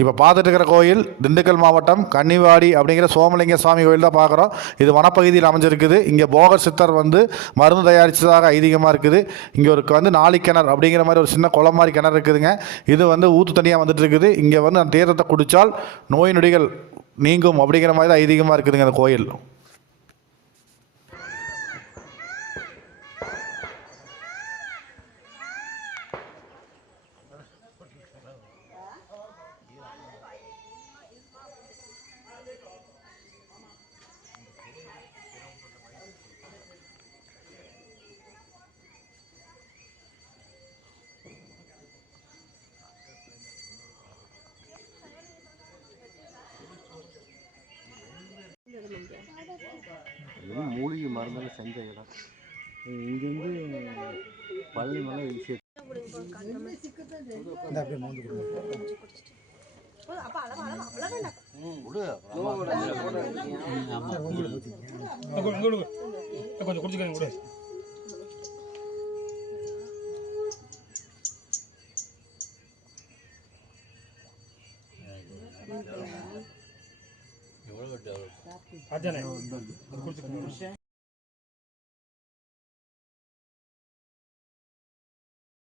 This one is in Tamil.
இப்போ பார்த்துட்டு இருக்கிற கோயில் திண்டுக்கல் மாவட்டம் கன்னிவாடி அப்படிங்கிற சோமலிங்க சுவாமி கோயில் தான் பார்க்குறோம். இது வனப்பகுதியில் அமைஞ்சிருக்குது. இங்கே போகர் சித்தர் வந்து மருந்து தயாரித்ததாக ஐதீகமாக இருக்குது. இங்கே ஒரு வந்து நாளிக்கிணறு அப்படிங்கிற மாதிரி ஒரு சின்ன குளம் மாதிரி கிணறு இருக்குதுங்க. இது வந்து ஊற்று தனியாக வந்துட்டு இருக்குது. இங்கே வந்து அந்த தீர்த்தத்தை குடித்தால் நோய் நொடிகள் நீங்கும் அப்படிங்கிற மாதிரி தான் ஐதீகமாக இருக்குதுங்க அந்த கோயில். மூலிகை மருந்தெல்லாம் செஞ்ச இடம் இங்கேருந்து பழனி மலை ஈஸியாக கொஞ்சம் குடிச்சுக்கிறேன் கூட. எவ்வளோ அதானே குடிச்சுக்கிறேன்.